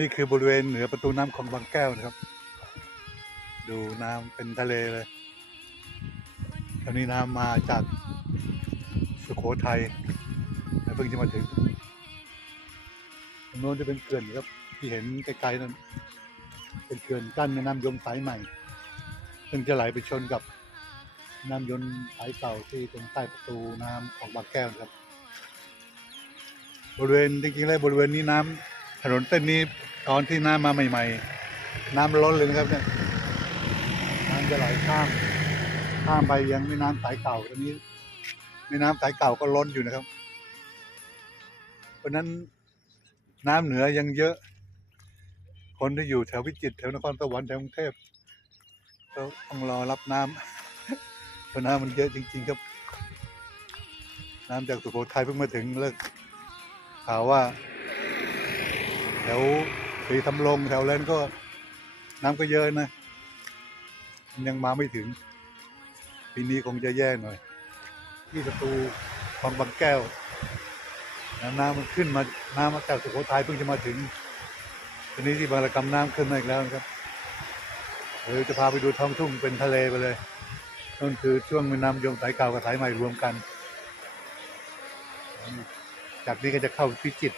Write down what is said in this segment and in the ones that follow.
นี่คือบริเวณเหนือประตูน้ำของบางแก้วนะครับ ดูน้ำเป็นทะเลเลยตอนนี้น้ำมาจากสุโขทัยและเพิ่งจะมาถึงตรงโน้นจะเป็นเขื่อนครับ ที่เห็นไกลๆนั่นเป็นเขื่อนกั้นแม่น้ำยมสายใหม่ ซึ่งจะไหลไปชนกับน้ำยนต์สายเก่าที่ตรงใต้ประตูน้ำของบางแก้วครับ บริเวณจริงๆแล้วบริเวณนี้น้ำถนนเส้นนี้ ตอนที่น้ำมาใหม่ๆ น้ำล้นเลยนะครับเนี่ยน้ำจะไหลข้ามข้ามไปยังแม่น้ำสายเก่าตอนนี้แม่น้ำสายเก่าก็ล้นอยู่นะครับ เพราะนั้นน้ำเหนือยังเยอะ คนที่อยู่แถวพิจิตรแถวนครสวรรค์แถวกรุงเทพก็ต้องรอรับน้ำเพราะน้ำมันเยอะจริง ๆ ครับ น้ำจากสุโขทัยเพิ่งมาถึงเลิกข่าวว่าแถว สีทำลงแถวแลนก็น้ำก็เยอะนะ ยังมาไม่ถึง ปีนี้คงจะแย่หน่อย ที่ประตูคลองบางแก้ว น้ำมันขึ้นมา น้ำมาจากสุโขทัยเพิ่งจะมาถึงทีนี้ที่บางระกำน้ำขึ้นมาอีกแล้วครับเดี๋ยวจะพาไปดูท้องทุ่งเป็นทะเลไปเลยนั่นคือช่วงแม่น้ำยมสายเก่ากับสายใหม่รวมกัน จากนี้ก็จะเข้าพิจิตร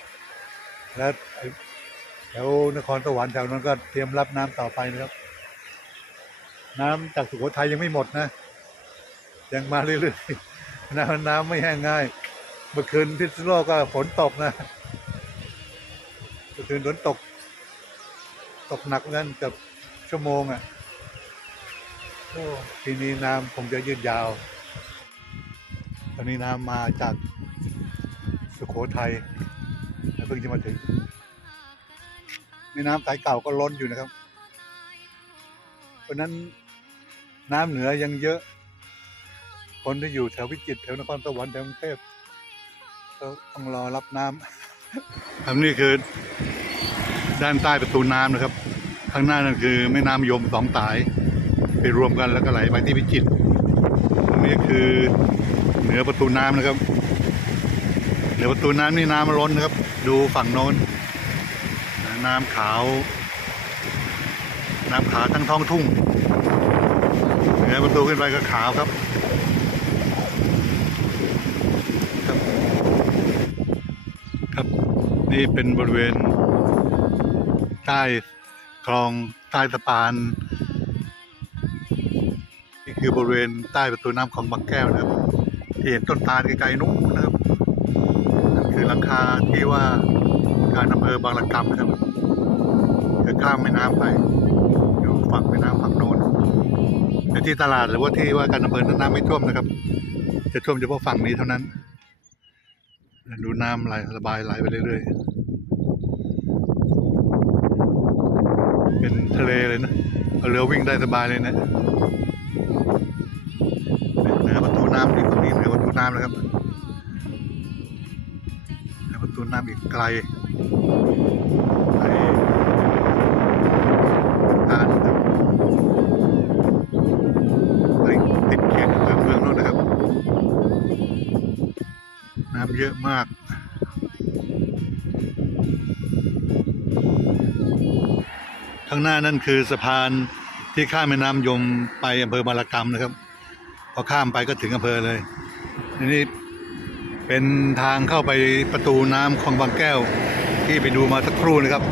แล้ว แถวนครสวรรค์แถวนั้นก็เตรียมรับน้ำต่อไปนะครับ น้ำจากสุโขทัยยังไม่หมดนะ ยังมาเรื่อยๆน้ำน้ำไม่แห้งง่าย เมื่อคืนพิษณุโลกก็ฝนตกนะ เมื่อคืนฝนตก ตกหนักนั่นเกือบชั่วโมงอะปีนี้น้ำคงจะยืดยาว ตอนนี้น้ำมาจากสุโขทัยและเพิ่งจะมาถึง แม่น้ำสายเก่าก็ล้นอยู่นะครับ เพราะนั้นน้ำเหนือยังเยอะ คนที่อยู่แถวพิจิตรแถวนครสวรรค์แถวกรุงเทพก็ต้องรอรับน้ำครับนี่คือด้านใต้ประตูน้ำนะครับ ข้างหน้านั่นคือแม่น้ำยมสองสาย ไปรวมกันแล้วก็ไหลไปที่พิจิตรตรงนี้คือเหนือประตูน้ำนะครับเดี๋ยวประตูน้ำนี่น้ำมันล้นนะครับ ดูฝั่งโน้น น้ำขาว น้ำขาวทั้งท้องทุ่งเดี๋ยประตูขึ้นไปก็ขาวครับครับ ครับนี่เป็นบริเวณ ใต้คลองใต้สะพานนี่คือบริเวณใต้ประตูน้ำของบางแก้วนะครับที่เห็นต้นตาลไกลๆนู้นนะครับนั่นคือหลังคาที่ว่าการอำเภอบางละกำนะครับ คือข้ามแม่น้ำไปอยู่ฝั่งแม่น้ำฝั่งโน้นแต่ที่ตลาดหรือว่าที่ว่าการอำเภอนั้นน้ำไม่ท่วมนะครับ จะท่วมเฉพาะฝั่งนี้เท่านั้น ดูน้ำไหลระบายไหลไปเรื่อยๆ เป็นทะเลเลยนะเอาเรือวิ่งได้สบายเลยนะเหนือประตูน้ำนี่ตรงนี้เหนือประตูน้ำนะครับแล้วประตูน้ำอีกไกลไานครับไปติดเขตอำเภอเมืองโน่นนะครับ น้ำเยอะมากข้างหน้านั่นคือสะพานที่ข้ามแม่น้ำยมไปอำเภอบารกรรมนะครับพอข้ามไปก็ถึงอำเภอเลยทีนี้เป็นทางเข้าไปประตูน้ำคลองบางแก้ว ที่ไปดูมาสักครู่นะครับ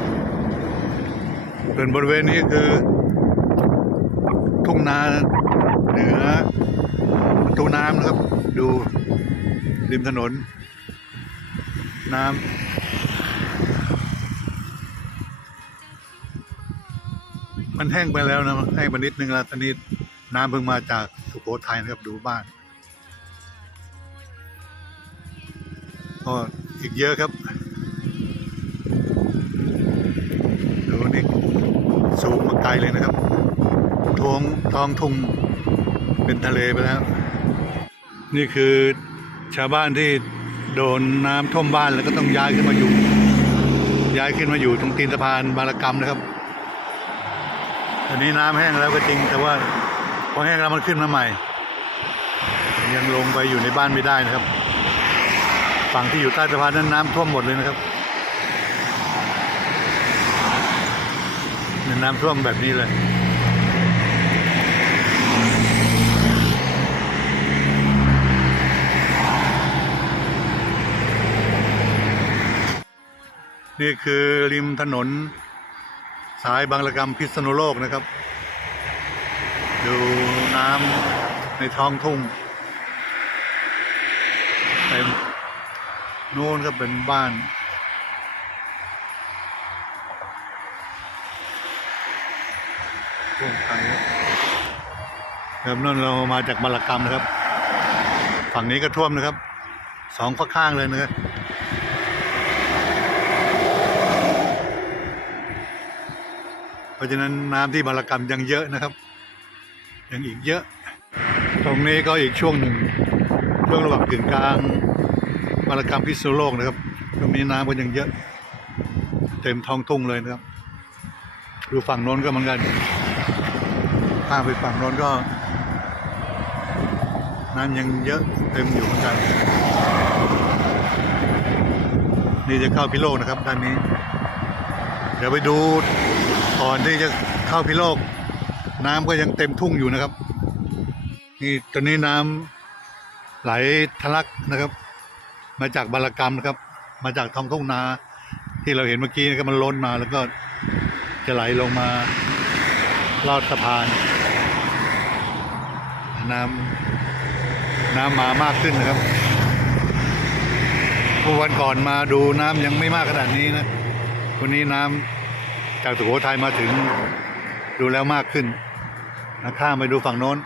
ส่วนบริเวณนี้คือ ทุ่งนาเหนือประตูน้ำนะครับ ดูริมถนน น้ำมันแห้งไปแล้วนะแห้งไปนิดนึงแล้วตอนนี้น้ำเพิ่งมาจากสุโขทัยนะครับดูบ้านก็อีกเยอะครับดูนี่สูงมาไกลเลยนะครับท้องท้องทุ่งเป็นทะเลไปแล้ว นี่คือชาวบ้านที่ โดนน้ำท่วมบ้านแล้วก็ต้องย้ายขึ้นมาอยู่ ย้ายขึ้นมาอยู่ตรงตีนสะพานบารกรรมนะครับตอนนี้น้ำแห้งแล้วก็จริง แต่ว่าพอแห้งแล้วมันขึ้นมาใหม่ ยังลงไปอยู่ในบ้านไม่ได้นะครับ ฝั่งที่อยู่ใต้สะพานนั้นน้ำท่วมหมดเลยนะครับในน้ำท่วมแบบนี้เลย นี่คือริมถนน สายบางระกำพิษณุโลกนะครับ ดูน้ำในท้องทุ่งเต็มนู่นก็เป็นบ้านท่วมไทยครับครับนั่นเรามาจากบางระกำนะครับ ฝั่งนี้ก็ท่วมนะครับ สองฝั่งข้างเลยนะครับ เพ ราะฉะนั้นน้ำที่บารกรรมยังเยอะนะครับ ยังอีกเยอะ ตรงนี้ก็อีกช่วงหนึ่งช่วงระหว่างกึ่งกลางบารกรรมพิษณุโลกนะครับ ตรงนี้น้ำก็ยังเยอะ เต็มท้องทุ่งเลยนะครับดูฝั่งโน้นก็เหมือนกันข้ามไปฝั่งโน้นก็น้ำยังเยอะเต็มอยู่เหมือนกัน นี่จะเข้าพิโลกนะครับด้านนี้ เดี๋ยวไปดู ก่อนที่จะเข้าพิโลก น้ำก็ยังเต็มทุ่งอยู่นะครับ นี่ตอนนี้น้ำไหลทะลักนะครับ มาจากบารกรรมนะครับ มาจากท้องทุ่งนาที่เราเห็นเมื่อกี้นะครับมันล้นมาแล้วก็จะไหลลงมาลอดสะพาน น้ำน้ำมามากขึ้นนะครับเมื่อวันก่อนมาดูน้ำยังไม่มากขนาดนี้นะวันนี้น้ำ จากสุโขทัยมาถึงดูแล้วมากขึ้นนะข้ามไปดูฝั่งโน้น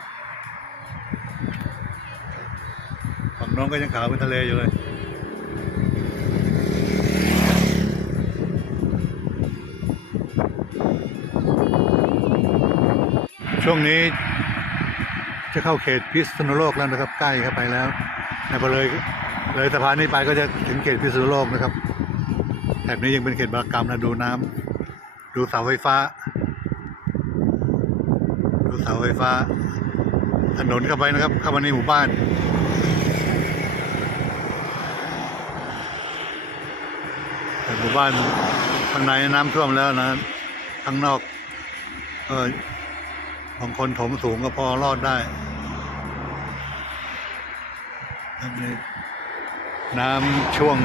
ฝั่งโน้นก็ยังขาวเป็นทะเลอยู่เลย ช่วงนี้จะเข้าเขตพิษณุโลกแล้วนะครับ ใกล้เข้าไปแล้วนะพอเลยเลยสะพานนี้ไปก็จะถึงเขตพิษณุโลกนะครับแถบนี้ยังเป็นเขตบารกรรมนะดูน้ำ ดูเสาไฟฟ้า ดูเสาไฟฟ้า ถนนเข้าไปนะครับ เข้ามาในหมู่บ้านแต่หมู่บ้านข้างในน้ำท่วมแล้วนะข้างนอกเออบางคนถมสูงก็พอรอดได้นี่น้ำช่วง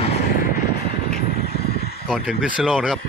ก่อนถึงพิษโลกนะครับ